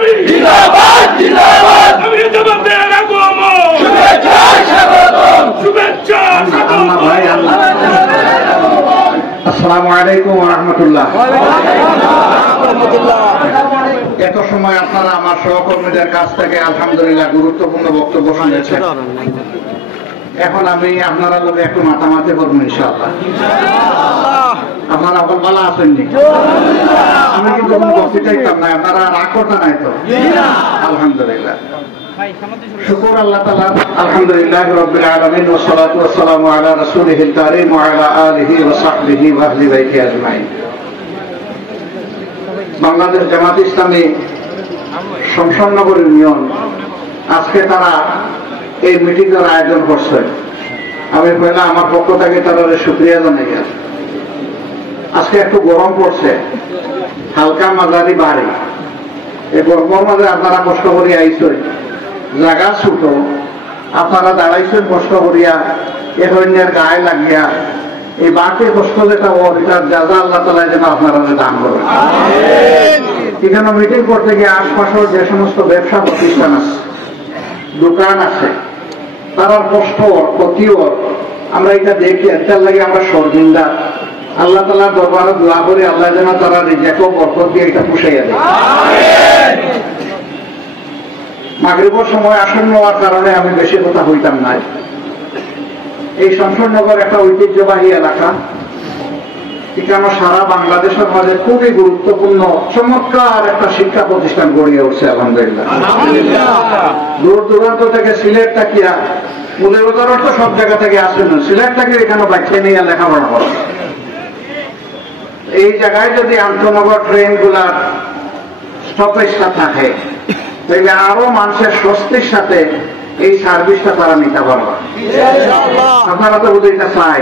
ইসলামী জিন্দাবাদ জিন্দাবাদ আমি জামাতের আগমন শুভেচ্ছা স্বাগতম শুভেচ্ছা স্বাগতম ভাই আসসালামু আলাইকুম ওয়া রাহমাতুল্লাহ। এত সময় আপনারা আমার সহকর্মীদের কাছ থেকে আলহামদুলিল্লাহ গুরুত্বপূর্ণ বক্তব্য শুনেছেন। এখন আমি আপনারা লোকে একটু মাতামাতি করবো ইনশাআল্লাহ। আপনারা এখন ভালো আসেননি? আমি কিন্তু কোনো বক্তৃতা চাইতাম না, আপনারা রাগ করতে নাই তো? আলহামদুলিল্লাহ, শুকর আল্লাহ তাআলা। আলহামদুলিল্লাহ রাব্বিল আলামিন ওয়া সালাতু ওয়া সালামু আলা রাসূলিহিল কারীম ওয়া আলা আলিহি ওয়া সাহবিহি ওয়া আহলি বাইতি আজমাইন। বাংলাদেশ জামাত ইসলামী শমশাননগর ইউনিয়ন আজকে তারা এই মিটিং এর আয়োজন করছে। আমি পয়লা আমার পক্ষ থেকে তাদের শুকরিয়া জানাই। আজকে একটু গরম পড়ছে, হালকা মাঝারি বাড়ি, এই গরমের মাঝে আপনারা কষ্ট করিয়া আইসেন, জায়গা ছোট, আপনারা দাঁড়াইছেন কষ্ট করিয়া, এ হইনের গায়ে লাগিয়া এই বাকি কষ্ট যেটা ওর এটার যাজা আল্লাহ তাআলা যেন আপনারা দান করেন। এখানে মিটিং করতে গিয়ে আশপাশের যে সমস্ত ব্যবসা প্রতিষ্ঠান আছে, দোকান আছে, তারার কষ্ট ক্ষতিও আমরা এটা দেখি। এটার লাগে আমরা শর্মিন্দা। আল্লাহ তাআলার দরবারে দোয়া করি আল্লাহ যেন তারা রিজিকও বরকত দিয়ে এটা পুষাইয়া দেয়। মাগরিবের সময় আসন্ন হওয়ার কারণে আমি বেশি কথা হইতাম না। এই শমশাননগর একটা ঐতিহ্যবাহী এলাকা, এখানে সারা বাংলাদেশের মাঝে খুবই গুরুত্বপূর্ণ চমৎকার একটা শিক্ষা প্রতিষ্ঠান গড়িয়ে উঠছে আলহামদুলিল্লাহ। দূর দূরান্ত থেকে সিলেট তাকিয়া, মূলের উদাহরণ তো সব জায়গা থেকে আসে না, সিলেট থেকে এখানে বাচ্চা নিয়ে লেখাপড়া করে। এই জায়গায় যদি আন্তনগর ট্রেন গুলার স্টপেজটা থাকে তাহলে আরো মানুষের স্বস্তির সাথে এই সার্ভিসটা তারা নিতে পারবে। আপনারা তো বোধহয় এটা চাই।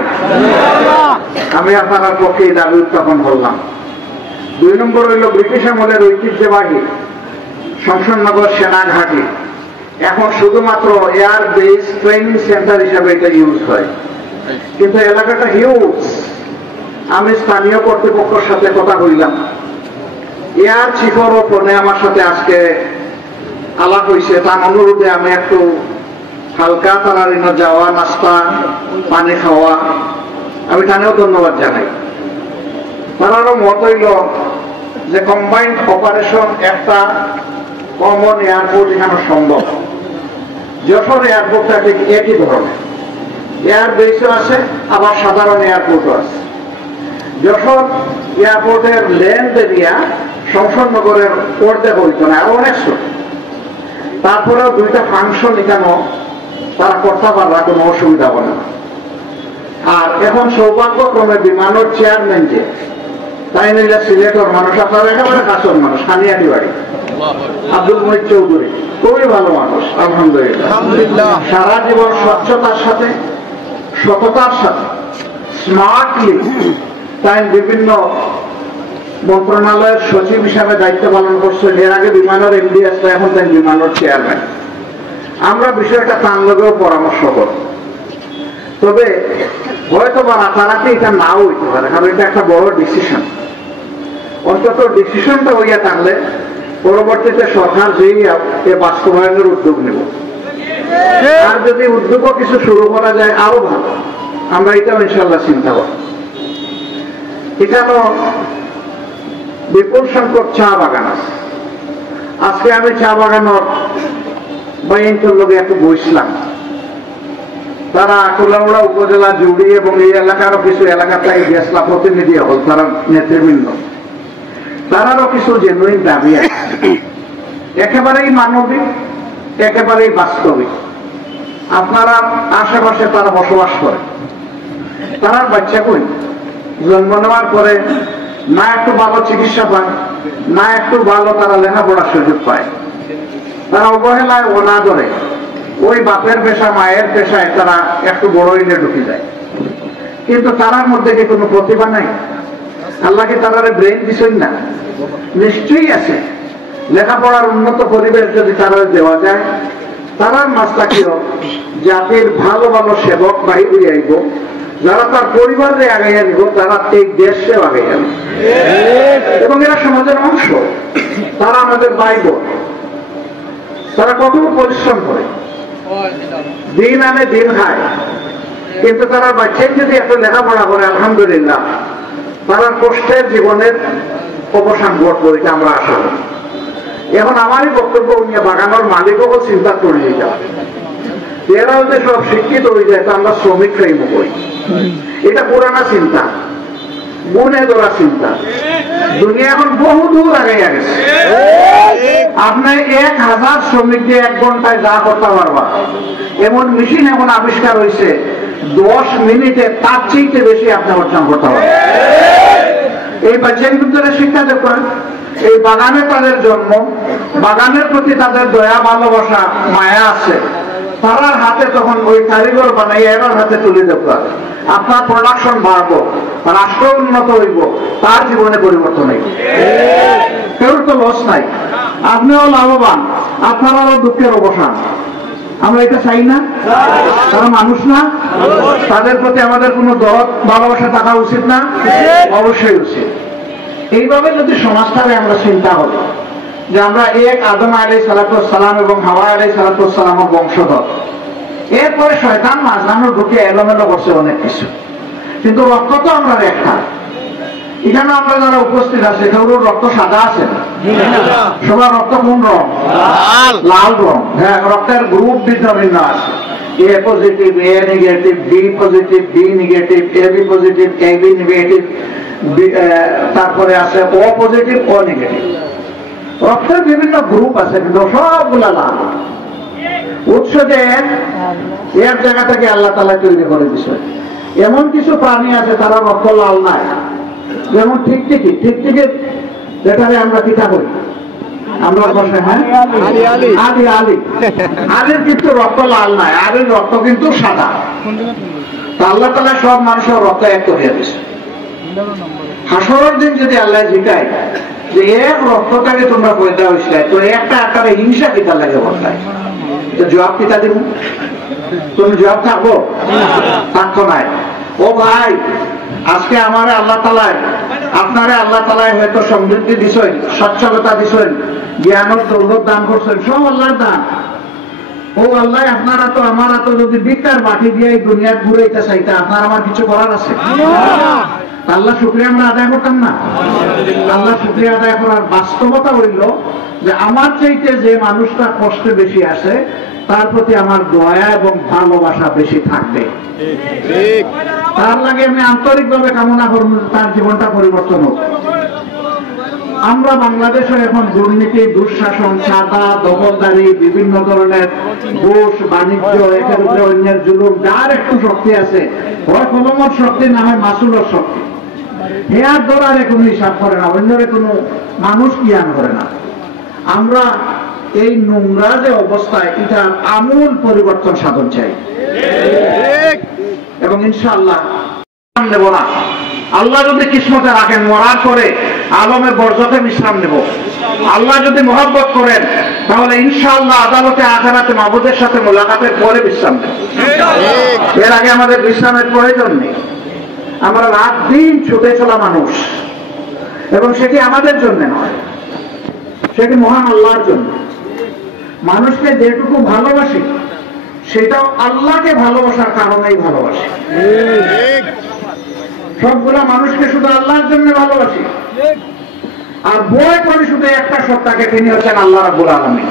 আমি আপনার পক্ষে এই দাবি উত্থাপন করলাম। 2 নম্বর হইল ব্রিটিশ আমলের ঐতিহ্যবাহী শমশাননগর সেনাঘাটি এখন শুধুমাত্র এয়ার বেস ট্রেনিং সেন্টার হিসাবে এটা ইউজ হয়, কিন্তু এলাকাটা হিউজ। আমি স্থানীয় কর্তৃপক্ষের সাথে কথা বললাম, এয়ার চিফেরও ফোনে আমার সাথে আজকে আলাপ হয়েছে। তার অনুরোধে আমি একটু হালকা তারার যাওয়া, নাস্তা পানি খাওয়া, আমি তানেও ধন্যবাদ জানাই। তারারও মত হইল যে কম্বাইন্ড অপারেশন একটা কমন এয়ারপোর্ট এখানে সম্ভব। যশোর এয়ারপোর্টটা ঠিক একই ধরনের, এয়ার বেসও আছে আবার সাধারণ এয়ারপোর্টও আছে। যশোর এয়ারপোর্টের ল্যান্ড এরিয়া শমশাননগরের অর্ধেক হইত না, আরো অনেক ছোট। তারপরেও 2টা ফাংশন এখানে তারা করতে পারবে, কোনো অসুবিধা হবে না। আর এখন সৌভাগ্যক্রমে বিমানের চেয়ারম্যান যে তাই নিলে সিলেটের মানুষ, আপনারা একেবারে কাছের মানুষ, খানিয়াটি বাড়ি, আব্দুল মহিদ চৌধুরী, খুবই ভালো মানুষ আলহামদুলিল্লাহ। সারা জীবন স্বচ্ছতার সাথে, সততার সাথে, স্মার্টলি তাই বিভিন্ন মন্ত্রণালয়ের সচিব হিসাবে দায়িত্ব পালন করছে। এর আগে বিমানের এমডি আসতো, এখন তাই বিমানের চেয়ারম্যান। আমরা বিষয়টা তার লগেও পরামর্শ করব, তবে হয়তো বা রাতারাতি এটা নাও হইতে পারে, কারণ এটা একটা বড় ডিসিশন। অন্তত ডিসিশনটা হইয়া থাকলে পরবর্তীতে সরকার যেই এ বাস্তবায়নের উদ্যোগ নেব। আর যদি উদ্যোগও কিছু শুরু করা যায় আরো ভালো, আমরা এটাও ইনশাল্লাহ চিন্তা করব। এখানেও বিপুল সংখ্যক চা বাগান আছে। আজকে আমি চা বাগানের বাইনটোর লোকে একটু বসলাম। তারা কুলাউড়া উপজেলা জুড়ি এবং এই এলাকারও কিছু এলাকাটাই গেছলা প্রতিনিধি হল, তারা নেতৃবৃন্দ, তারারও কিছু জেনুইন দাবি আছে, একেবারেই মানবিক, একেবারেই বাস্তবিক। আপনারা আশেপাশে তারা বসবাস করে, তারা বাচ্চা কই জন্ম নেওয়ার পরে না একটু ভালো চিকিৎসা পায়, না একটু ভালো তারা লেখাপড়ার সুযোগ পায়। তারা অবহেলায় অনাদরে ওই বাপের পেশা মায়ের পেশায় তারা একটু বড় ইলে ঢুকে যায়। কিন্তু তারার মধ্যে কি কোনো প্রতিভা নাই? আল্লাহ কি তারা ব্রেন দিচ্ছেন না? নিশ্চয়ই আছে। লেখাপড়ার উন্নত পরিবেশ যদি তারা দেওয়া যায়, তারার মাসলা কি জাতির ভালো ভালো সেবক বাহির আইব, যারা তার পরিবারে আগাইয়া নিব, তারা এই দেশে আগাইয়া নিব এবং এরা সমাজের অংশ। তারা আমাদের ভাই বোন, তারা কঠোর পরিশ্রম করে, দিন আনে দিন খায়, কিন্তু তারা বাচ্চাই যদি একটু লেখাপড়া করে আলহামদুলিল্লাহ তারা কষ্টের জীবনের অবসান ঘটবো, এটা আমরা আশা করি। এখন আমারই বক্তব্য নিয়ে বাগানোর মালিকও চিন্তা করে নিয়ে যাবে, এরাও যে সব শিক্ষিত হয়ে যায় তো আমরা শ্রমিকরাই করি, এটা পুরানা চিন্তা, মনে ধরা চিন্তা। দুনিয়া এখন বহু দূর আগে গেছে। আপনি 1000 শ্রমিক দিয়ে 1 ঘন্টায় যা করতে পারবা এমন মেশিন এখন আবিষ্কার হয়েছে, 10 মিনিটে তার চেয়ে বেশি আপনি অর্জন করতে পারবেন। এই বাচ্চাগুলোদের শিক্ষা দেখেন, এই বাগানে তাদের জন্ম, বাগানের প্রতি তাদের দয়া ভালোবাসা মায়া আছে, তারার হাতে তখন ওই কারিগর বানাই এবার হাতে তুলে দেবো, আপনার প্রোডাকশন বাড়বো, রাষ্ট্র উন্নত হইব, তার জীবনে পরিবর্তন হইব, কেউ তো লস নাই, আপনিও লাভবান, আপনারাও দুঃখের অবসান। আমরা এটা চাই না? তারা মানুষ না? তাদের প্রতি আমাদের কোনো দরদ ভালোবাসা থাকা উচিত না? অবশ্যই উচিত। এইভাবে যদি সমাজটারে আমরা চিন্তা করি যে আমরা এক আদম আলাইহিস সালাম এবং হাওয়া আলাইহিস সালামের বংশধর, এরপরে শয়তান মাঝখানে ঢুকে এলোমেলো করছে অনেক কিছু, কিন্তু রক্ত তো আমরা একটা। এখানে আমরা যারা উপস্থিত আছে কারোর রক্ত সাদা আছে? সবার রক্ত কোন রং? লাল রং। হ্যাঁ, রক্তের গ্রুপ ভিন্ন ভিন্ন আছে, A positive, A negative, B positive, B negative, AB positive, AB negative, তারপরে আছে ও পজিটিভ, ও নেগেটিভ। রক্তের বিভিন্ন গ্রুপ আছে, কিন্তু সবগুলা লাল। উৎস যে এক জায়গা থেকে আল্লাহ তাআলা তৈরি করে দিচ্ছে। এমন কিছু প্রাণী আছে তারা রক্ত লাল নাই, যেমন টিকটিকি। টিকটিকির যেটাকে আমরা পিঠা করি, আমরা বসে, হ্যাঁ, আলি আলি, আলির কিন্তু রক্ত লাল নাই, আলির রক্ত কিন্তু সাদা। আল্লাহ তাআলা সব মানুষের রক্ত এক করিয়া দিচ্ছে। হাসরের দিন যদি আল্লাহ জিজ্ঞায় যে এক রক্তটাকে তোমরা পয়দা হয়েছিলে, তো একটা আকারে হিংসা কিতা লাগে বর্তায়, তো জবাব কিতা দিব? তুমি জবাব থাকবো? থাকতো নাই। ও ভাই, আজকে আমারে আল্লাহ তাআলা, আপনারে আল্লাহ তাআলা হয়তো সমৃদ্ধি দিছেন, সচ্ছলতা দিছেন, জ্ঞানের দৌলত দান করছেন, সব আল্লাহর দান। ও আল্লাহ, আপনারা তো আমার তো যদি বিকার বাটি দিয়ে এই দুনিয়া ঘুরাইতে চাইতে, আপনার আমার কিছু করার আছে? আল্লাহ শুকরিয়া আমরা আদায় করতাম না? আল্লাহ শুকরিয়া আদায় করার বাস্তবতা হইল যে আমার চাইতে যে মানুষটা কষ্টে বেশি আসে তার প্রতি আমার দয়া এবং ভালোবাসা বেশি থাকবে। তার লাগে আমি আন্তরিকভাবে কামনা করব তার জীবনটা পরিবর্তন হোক। আমরা বাংলাদেশে এখন দুর্নীতি, দুঃশাসন, চাঁদা, দখলদারি, বিভিন্ন ধরনের ঘুষ, বাণিজ্য, এটার উপরে অন্যের জুলুম, যার একটু শক্তি আছে, হয় কলমের শক্তি না হয় মাসুলের শক্তি, হেয়ার ধরারে কোনো হিসাব করে না, অন্যরে কোনো মানুষ জ্ঞান করে না। আমরা এই নোংরা যে অবস্থায়, এটা আমূল পরিবর্তন সাধন চাই এবং ইনশাআল্লাহ নেব না। আল্লাহ যদি কিসমতে রাখেন, মরার পরে আলমের বরজতে বিশ্রাম নেব। আল্লাহ যদি মহব্বত করেন তাহলে ইনশাআল্লাহ আদালতে আখিরাতে মাবুদের সাথে মোলাকাতের পরে বিশ্রাম নেব। এর আগে আমাদের বিশ্রামের প্রয়োজন নেই। আমরা রাত দিন ছুটে চলা মানুষ, এবং সেটি আমাদের জন্য নয়, সেটি মহান আল্লাহর জন্য। মানুষকে যেটুকু ভালোবাসি সেটাও আল্লাহকে ভালোবাসার কারণেই ভালোবাসি। সবগুলা মানুষকে শুধু আল্লাহর জন্য ভালোবাসি, আর ভয় করি শুধু একটা সত্তাকে, তিনি হচ্ছেন আল্লাহ রাব্বুল আলামিন।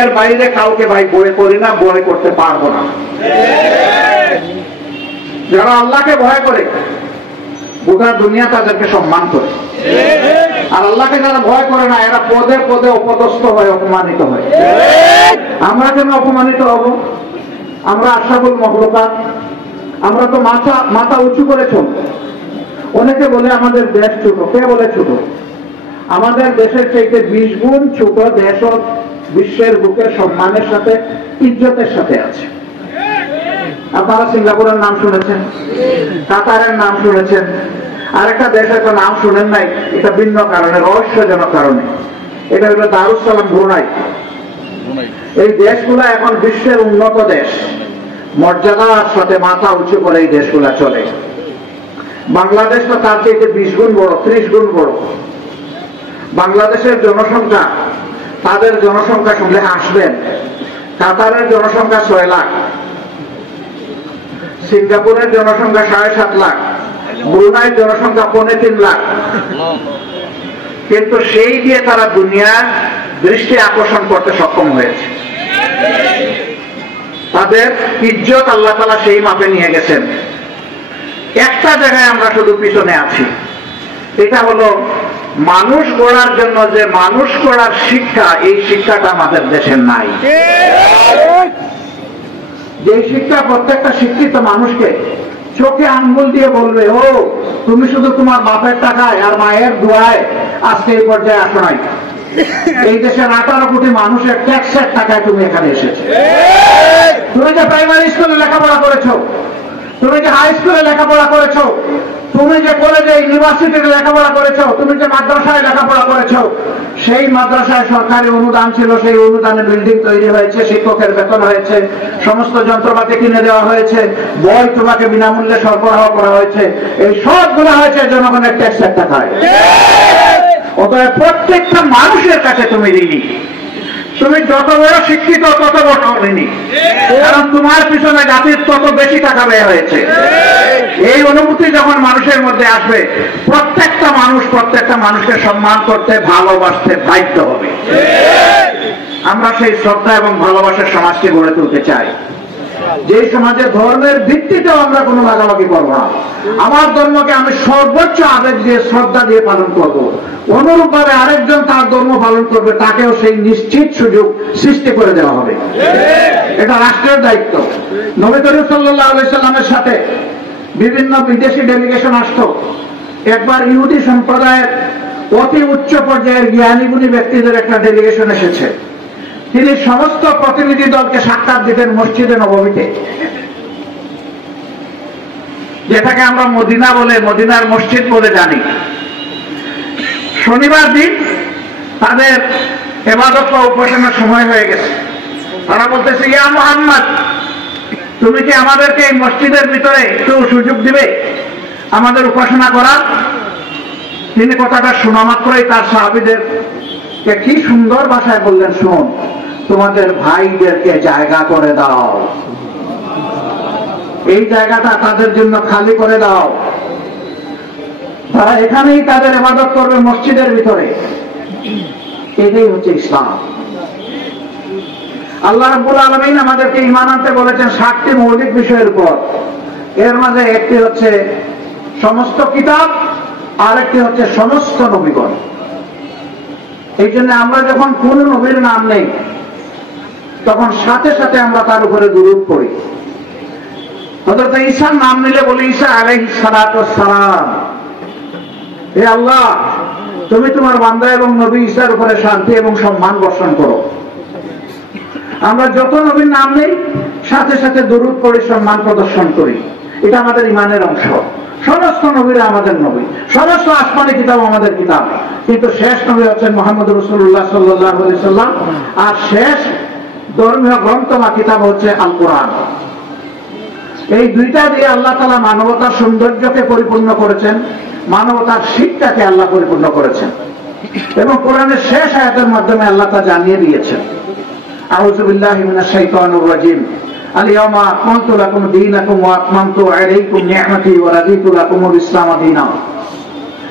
এর বাইরে কাউকে ভাই ভয় করি না, ভয় করতে পারবো না। যারা আল্লাহকে ভয় করে গোটা দুনিয়া তাদেরকে সম্মান করে, আর আল্লাহকে যারা ভয় করে না এরা পদে পদে অপদস্থ হয়, অপমানিত হয়। আমরা কেন অপমানিত হব? আমরা আশরাফুল মাখলুকাত, আমরা তো মাথা উঁচু করে চলব। অনেকে বলে আমাদের দেশ ছোট। কে বলে ছোট? আমাদের দেশের চাইতে 20 গুণ ছোট দেশ বিশ্বের বুকে সম্মানের সাথে, ইজ্জতের সাথে আছে। আপনারা সিঙ্গাপুরের নাম শুনেছেন, কাতারের নাম শুনেছেন, আরেকটা দেশের তো নাম শুনেন নাই, এটা ভিন্ন কারণে, রহস্যজনক কারণে। এটা হলো দারুস সালাম, ব্রুনাই। এই দেশগুলা এখন বিশ্বের উন্নত দেশ, মর্যাদার সাথে মাথা উঁচু করে এই দেশগুলা চলে। বাংলাদেশ তো তার চাইতে 20 গুণ বড়, 30 গুণ বড়। বাংলাদেশের জনসংখ্যা, তাদের জনসংখ্যা শুনলে আসবেন, কাতারের জনসংখ্যা 6 লাখ, সিঙ্গাপুরের জনসংখ্যা 7.5 লাখ, ব্রুনাইয়ের জনসংখ্যা 3.25 লাখ, কিন্তু সেই দিয়ে তারা দুনিয়ার দৃষ্টি আকর্ষণ করতে সক্ষম হয়েছে। তাদের ইজ্জত আল্লাহ তাআলা সেই মাপে নিয়ে গেছেন। একটা জায়গায় আমরা শুধু পিছনে আছি, এটা হলো মানুষ গড়ার জন্য যে মানুষ গড়ার শিক্ষা, এই শিক্ষাটা আমাদের দেশে নাই। যে শিক্ষা প্রত্যেকটা শিক্ষিত মানুষকে চোখে আঙ্গুল দিয়ে বলবে, ও তুমি শুধু তোমার বাপের টাকায় আর মায়ের দোয়ায় আজকে এই পর্যায়ে আসো নাই, এই দেশের 18 কোটি মানুষের ট্যাক্সের টাকায় তুমি এখানে এসেছো। তুমি যে প্রাইমারি স্কুলে লেখাপড়া করেছো, তুমি যে হাই স্কুলে লেখাপড়া করেছো, তুমি যে কলেজে ইউনিভার্সিটিতে লেখাপড়া করেছো, তুমি যে মাদ্রাসায় লেখাপড়া করেছো, সেই মাদ্রাসায় সরকারি অনুদান ছিল, সেই অনুদানে বিল্ডিং তৈরি হয়েছে, শিক্ষকের বেতন হয়েছে, সমস্ত যন্ত্রপাতি কিনে দেওয়া হয়েছে, বই তোমাকে বিনামূল্যে সরবরাহ করা হয়েছে, এই সবগুলো হয়েছে জনগণের ট্যাক্সের টাকায়। অতএব প্রত্যেকটা মানুষের কাছে তুমি ঋণী। তুমি যত বড় শিক্ষিত তত বড় ঋণী, কারণ তোমার পিছনে জাতির তত বেশি টাকা ব্যয় হয়েছে। এই অনুভূতি যখন মানুষের মধ্যে আসবে, প্রত্যেকটা মানুষকে সম্মান করতে, ভালোবাসতে বাধ্য হবে। আমরা সেই শ্রদ্ধা এবং ভালোবাসার সমাজকে গড়ে তুলতে চাই, যে সমাজে ধর্মের ভিত্তিতেও আমরা কোনো ভাগাভাগি করবো না। আমার ধর্মকে আমি সর্বোচ্চ আবেগ দিয়ে, শ্রদ্ধা দিয়ে পালন করব। অনুরূপ ভাবে আরেকজন তার ধর্ম পালন করবে, তাকেও সেই নিশ্চিত সুযোগ সৃষ্টি করে দেওয়া হবে। এটা রাষ্ট্রের দায়িত্ব। নবী করিম সাল্লাল্লাহু আলাইহি সাল্লামের সাথে বিভিন্ন বিদেশি ডেলিগেশন আসতো। একবার ইহুদি সম্প্রদায়ের অতি উচ্চ পর্যায়ের জ্ঞানী গুণী ব্যক্তিদের একটা ডেলিগেশন এসেছে। তিনি সমস্ত প্রতিনিধি দলকে সাক্ষাৎ দিতেন মসজিদে নববীতে, যেটাকে আমরা মদিনা বলে, মদিনার মসজিদ বলে জানি। শনিবার দিন তাদের ইবাদত বা উপাসনার সময় হয়ে গেছে। তারা বলতেছে, ইয়া মুহাম্মদ, তুমি কি আমাদেরকে এই মসজিদের ভিতরে একটু সুযোগ দিবে আমাদের উপাসনা করার? তিনি কথাটা শোনা মাত্রই তার সাহাবীদেরকে কি সুন্দর ভাষায় বললেন, শোন, তোমাদের ভাইদেরকে জায়গা করে দাও, এই জায়গাটা তাদের জন্য খালি করে দাও, তারা এখানেই তাদের ইবাদত করবে মসজিদের ভিতরে। এটাই হচ্ছে ইসলাম। আল্লাহ রাব্বুল আলামিন আমাদেরকে ঈমান আনতে বলেছেন 7টি মৌলিক বিষয়ের উপর। এর মাঝে একটি হচ্ছে সমস্ত কিতাব, আর একটি হচ্ছে সমস্ত নবীগণ। এই জন্য আমরা যখন কোন নবীর নাম নেই, তখন সাথে সাথে আমরা তার উপরে দুরূদ পড়ি। হযরত ঈসার নাম নিলে বলি, ঈসা আলাইহিস সালাতু ওয়াস সালাম, হে আল্লাহ, তুমি তোমার বান্দা এবং নবী ঈসার উপরে শান্তি এবং সম্মান বর্ষণ করো। আমরা যত নবীর নাম নেই, সাথে সাথে দুরূদ পড়ি, সম্মান প্রদর্শন করি। এটা আমাদের ঈমানের অংশ। সমস্ত নবীরা আমাদের নবী, সমস্ত আসমানি কিতাব আমাদের কিতাব, কিন্তু শেষ নবী হচ্ছেন মুহাম্মদ রাসূলুল্লাহ সাল্লাল্লাহু আলাইহি সাল্লাম, আর শেষ ধর্মীয় গ্রন্থ বা কিতাব হচ্ছে আল কোরআন। এই দুইটা দিয়ে আল্লাহ তাআলা মানবতার সৌন্দর্যকে পরিপূর্ণ করেছেন, মানবতার শিক্ষাকে আল্লাহ পরিপূর্ণ করেছেন, এবং কোরআনের শেষ আয়াতের মাধ্যমে আল্লাহ তা জানিয়ে দিয়েছেন। আউযু বিল্লাহি মিনাশ শাইতানির রাজীম। আল-ইয়াওমা আকমালতু লাকুম দীনাকুম ওয়া আতমামতু আলাইকুম নি'মাতি ওয়া রাদিতু লাকুমুল ইসলাম দীনান।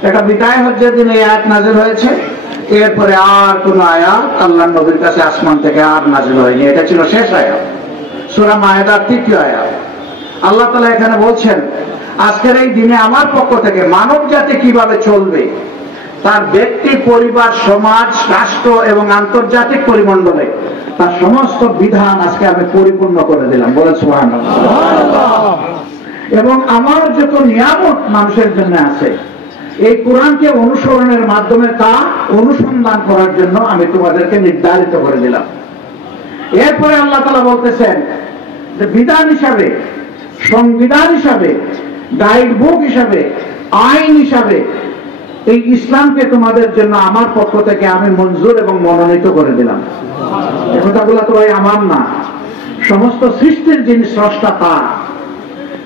এটা বিদায় হজ্জের দিনে এই আয়াত নাযিল হয়েছে। এরপরে আর কোন আয়াত আল্লাহর নবীর কাছে আসমান থেকে আর নাযিল হয়নি। এটা ছিল শেষ আয়াত, সূরা মায়েদার 3য় আয়াত। আল্লাহ তাআলা এখানে বলছেন, আজকের এই দিনে আমার পক্ষ থেকে মানব জাতি কিভাবে চলবে, তার ব্যক্তি, পরিবার, সমাজ, রাষ্ট্র এবং আন্তর্জাতিক পরিমণ্ডলে তার সমস্ত বিধান আজকে আমি পরিপূর্ণ করে দিলাম। বলে সুবহানাল্লাহ। এবং আমার যত নিয়ামত মানুষের জন্য আছে, এই কোরআনকে অনুসরণের মাধ্যমে তা অনুসন্ধান করার জন্য আমি তোমাদেরকে নির্ধারিত করে দিলাম। এরপরে আল্লাহ তাআলা বলতেছেন যে বিধান হিসাবে, সংবিধান হিসাবে, গাইড বুক হিসাবে, আইন হিসাবে এই ইসলামকে তোমাদের জন্য আমার পক্ষ থেকে আমি মঞ্জুর এবং মনোনীত করে দিলাম। এই কথাগুলো তো ভাই আমার না, সমস্ত সৃষ্টির যিনি স্রষ্টা তার।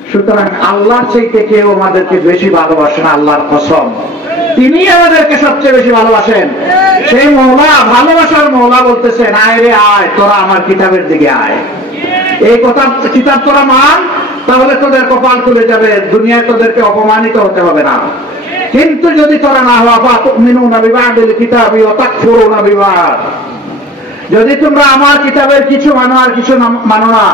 সুতরাং আল্লাহর চাইতে কেউ আমাদেরকে বেশি ভালোবাসে না, আল্লাহর কসম। তিনি আমাদেরকে সবচেয়ে বেশি ভালোবাসেন। সেই মওলা, ভালোবাসার মওলা বলতেছেন, আয় রে আয়, তোরা আমার কিতাবের দিকে আয়। এই কথা কিতাব তোরা মান, তাহলে তোদের কপাল খুলে যাবে, দুনিয়ায় তোদেরকে অপমানিত হতে হবে না। কিন্তু যদি তোরা না হওয়া ফাতুমিনুনা বিবাদিল কিতাবি ওয়া তাকফুরুনা বিবাদ, যদি তোমরা আমার কিতাবের কিছু মানো আর কিছু মানো না,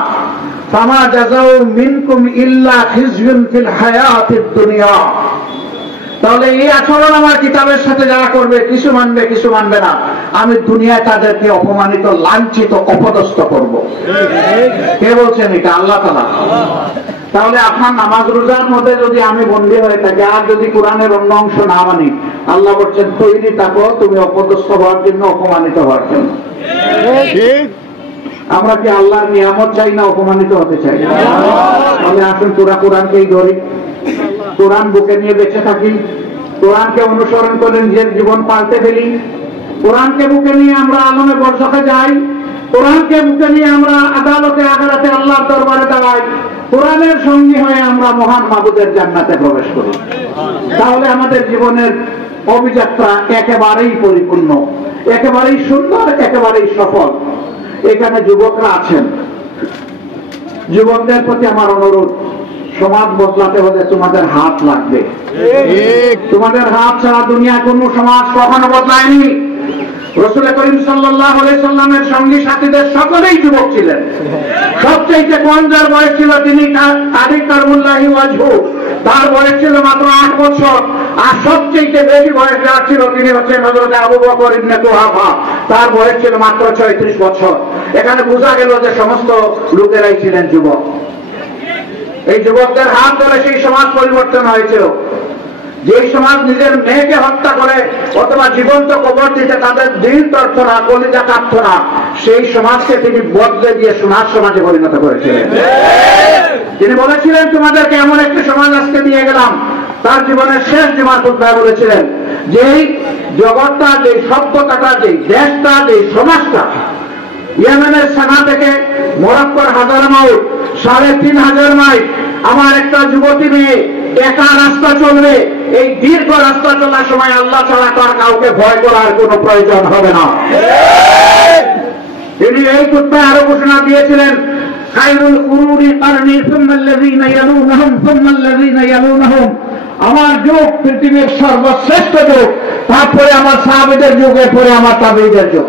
ফামা জাযাউ মিনকুম ইল্লা খিজয়ুন ফিল হায়াতিদ দুনিয়া, তাহলে এই আচরণ আমার কিতাবের সাথে যারা করবে, কিছু মানবে কিছু মানবে না, আমি দুনিয়ায় তাদেরকে অপমানিত, লাঞ্ছিত, অপদস্থ করব। কে বলছেন এটা? আল্লাহ তাআলা। তাহলে আপনার নামাজ রোজার মধ্যে যদি আমি বন্দী হয়ে থাকি আর যদি কোরআনের অন্য অংশ না মানি, আল্লাহ বলছেন তৈরি থাকো তুমি অপদস্থ হওয়ার জন্য, অপমানিত হওয়ার জন্য। আমরা কি আল্লাহর নিয়ামত চাই না অপমানিত হতে চাই? তাহলে আসুন পুরা কোরআনকেই ধরি, কোরআন বুকে নিয়ে বেঁচে থাকি, কোরআনকে অনুসরণ করে নিজের জীবন পাল্টে ফেলি, কোরআনকে বুকে নিয়ে আমরা আলমে বরজখে যাই, কোরআনকে বুকে নিয়ে আমরা আদালতে আখিরাতে আল্লাহর দরবারে দাঁড়াই, কোরআনের সঙ্গী হয়ে আমরা মহান মাবুদের জান্নাতে প্রবেশ করি। তাহলে আমাদের জীবনের অভিযাত্রা একেবারেই পরিপূর্ণ, একেবারেই সুন্দর, একেবারেই সফল। এখানে যুবকরা আছেন, যুবকদের প্রতি আমার অনুরোধ, সমাজ বদলাতে হলে তোমাদের হাত লাগবে। তোমাদের হাত ছাড়া দুনিয়া কোনো সমাজ কখনো বদলায়নি। রাসূল করিম সাল্লাল্লাহু আলাইহি সাল্লামের সঙ্গী সাথীদের সকলেই যুবক ছিলেন। সবচেয়ে কম যার বয়স ছিল তিনি কাদি কারমুল্লাহি ওয়াজহু, তার বয়স ছিল মাত্র 8 বছর। আর সবচেয়ে বেশি বয়স যার ছিল তিনি হচ্ছেন হযরত আবু বকর ইবনে কুহাফা, তার বয়স ছিল মাত্র 36 বছর। এখানে বোঝা গেল যে সমস্ত লোকেরাই ছিলেন যুবক। এই যুবকদের হাত ধরে সেই সমাজ পরিবর্তন হয়েছিল। যে সমাজ নিজের মেয়েকে হত্যা করে অথবা জীবন্ত কবর দিতে তাদের দিল তর্থ না, কলিজা কাঁপত না, সেই সমাজকে তিনি বদলে দিয়ে সোনার সমাজে পরিণত করেছিলেন। তিনি বলেছিলেন তোমাদেরকে এমন একটি সমাজ আজকে নিয়ে গেলাম। তার জীবনের শেষ জুমার খুতবায় বলেছিলেন যে এই জগৎটা, যে সভ্যতাটা, যে দেশটা, যে সমাজটা, ইয়েমেনের সানা থেকে মরক্কোর হাজারমাউত 3500 মাইল, আমার একটা যুবতী মেয়ে একা রাস্তা চলবে। এই দীর্ঘ রাস্তা চলার সময় আল্লাহ ছাড়া তার কাউকে ভয় করার কোনো প্রয়োজন হবে না। তিনি এই খুতবায় আরো ঘোষণা দিয়েছিলেন, খায়রুল কুরুনি কারনি সুম্মাল্লাযীনা ইয়ালুনহুম সুম্মাল্লাযীনা ইয়ালুনহুম, আমার যুগ পৃথিবীর সর্বশ্রেষ্ঠ যুগ, তারপরে আমার সাহাবীদের যুগ, এরপরে আমার তাবেঈদের যুগ।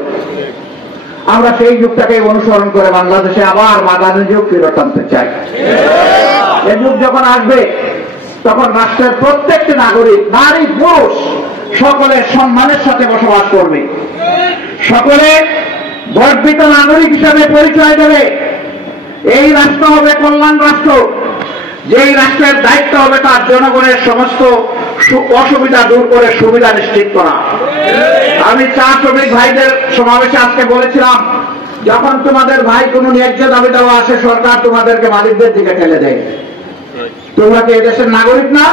আমরা সেই যুগটাকে অনুসরণ করে বাংলাদেশে আবার মাদানী যুগ ফেরত আনতে চাই। এই যুগ যখন আসবে তখন রাষ্ট্রের প্রত্যেকটি নাগরিক, নারী পুরুষ, সকলে সম্মানের সাথে বসবাস করবে, সকলে গর্বিত নাগরিক হিসাবে পরিচয় দেবে। এই রাষ্ট্র হবে কল্যাণ রাষ্ট্র, যেই রাষ্ট্রের দায়িত্ব হবে তার জনগণের সমস্ত অসুবিধা দূর করে সুবিধা নিশ্চিত করা। আমি চা শ্রমিক ভাইদের সমাবেশে আজকে বলেছিলাম, যখন তোমাদের ভাই কোনো ন্যায্য দাবি দেওয়া আসে, সরকার তোমাদেরকে মালিকদের দিকে ঠেলে দেয়। তোমরা কি এদেশের নাগরিক না?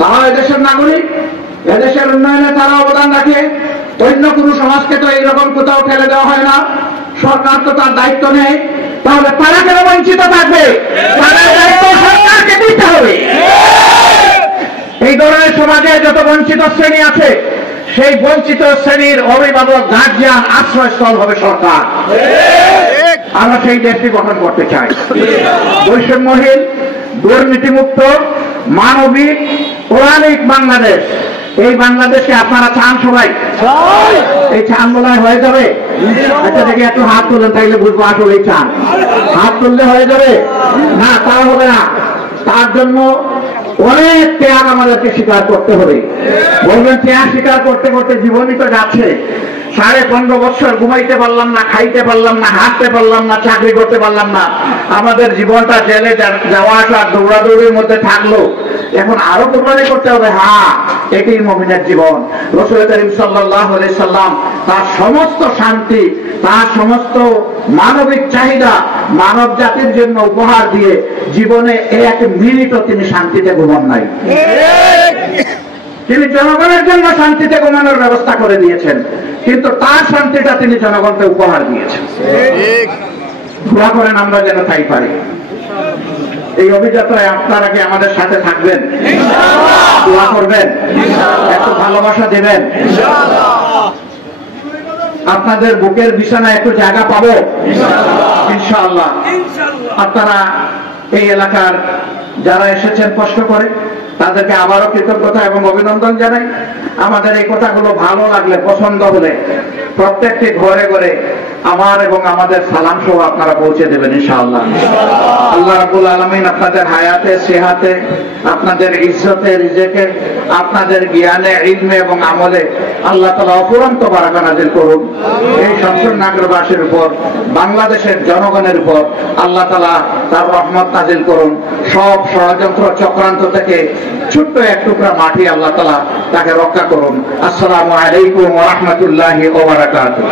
তারা এদেশের নাগরিক, এদেশের উন্নয়নে তারা অবদান রাখে। অন্য কোনো সমাজকে তো এইরকম কোথাও ঠেলে দেওয়া হয় না, সরকার তো তার দায়িত্ব নেই। তাহলে তারা কেন বঞ্চিত থাকবে? তাদের দায়িত্ব সরকারকে দিতে হবে। এই ধরনের সমাজে যত বঞ্চিত শ্রেণী আছে, সেই বঞ্চিত শ্রেণীর অভিভাবক, গার্জিয়ান, আশ্রয়স্থল হবে সরকার। আমরা সেই দেশটি গঠন করতে চাই, বৈষম্যহীন, দুর্নীতিমুক্ত, মানবিক, পৌরাণিক বাংলাদেশ। এই বাংলাদেশে আপনারা চান সবাই? এই চান বলা হয়ে যাবে? আচ্ছা দেখি একটু হাত তুলেন, তাইলে বুঝবো আসলে চান। হাত তুললে হয়ে যাবে না? তা হবে না। তার জন্য অনেক ত্যাগ আমাদেরকে স্বীকার করতে হবে। বলবেন ত্যাগ স্বীকার করতে করতে জীবনই তো যাচ্ছে। 15.5 বছর ঘুমাইতে পারলাম না, খাইতে পারলাম না, হাঁটতে পারলাম না, চাকরি করতে পারলাম না। আমাদের জীবনটা জেলে যাওয়া আসা দৌড়াদৌড়ির মধ্যে থাকলো। এখন আরো কোরবানি করতে হবে। হ্যাঁ, এটাই মুমিনের জীবন। রাসূল করিম সাল্লাল্লাহু আলাইহি সাল্লাম তার সমস্ত শান্তি, তার সমস্ত মানবিক চাহিদা মানব জাতির জন্য উপহার দিয়ে জীবনে এক মিনিটও তিনি শান্তিতে ঘুমান নাই। তিনি জনগণের জন্য শান্তিতে ঘুমানোর ব্যবস্থা করে দিয়েছেন, কিন্তু তার শান্তিটা তিনি জনগণকে উপহার দিয়েছেন। দোয়া করেন আমরা যেন তাই পারি। এই অভিযাত্রায় আপনারা কি আমাদের সাথে থাকবেন? দোয়া করবেন, একটু ভালোবাসা দেবেন। আপনাদের বুকের বিছানায় একটু জায়গা পাবো ইনশাআল্লাহ। আপনারা এই এলাকার যারা এসেছেন কষ্ট করে তাদেরকে আবারও কৃতজ্ঞতা এবং অভিনন্দন জানাই। আমাদের এই কথাগুলো ভালো লাগলে, পছন্দ হলে প্রত্যেকটি ঘরে ঘরে আমার এবং আমাদের সালাম সহ আপনারা পৌঁছে দেবেন ইনশাআল্লাহ। আল্লাহ রাব্বুল আলামিন আপনাদের হায়াতে, সেহাতে, আপনাদের ইজ্জতে, রিজেকে, আপনাদের জ্ঞানে, ইলমে এবং আমলে আল্লাহ তাআলা অফুরন্ত বারাকা নাযিল করুন। এই শামসুন্নাগরবাসীর উপর, বাংলাদেশের জনগণের উপর আল্লাহ তাআলা তার রহমত নাযিল করুন। সব ষড়যন্ত্র চক্রান্ত থেকে ছোট্ট এক টুকরা মাটি আল্লাহ তাআলা তাকে রক্ষা করুন। আসসালামু আলাইকুম ওয়া রাহমাতুল্লাহি ওয়া বারাকাতুহু।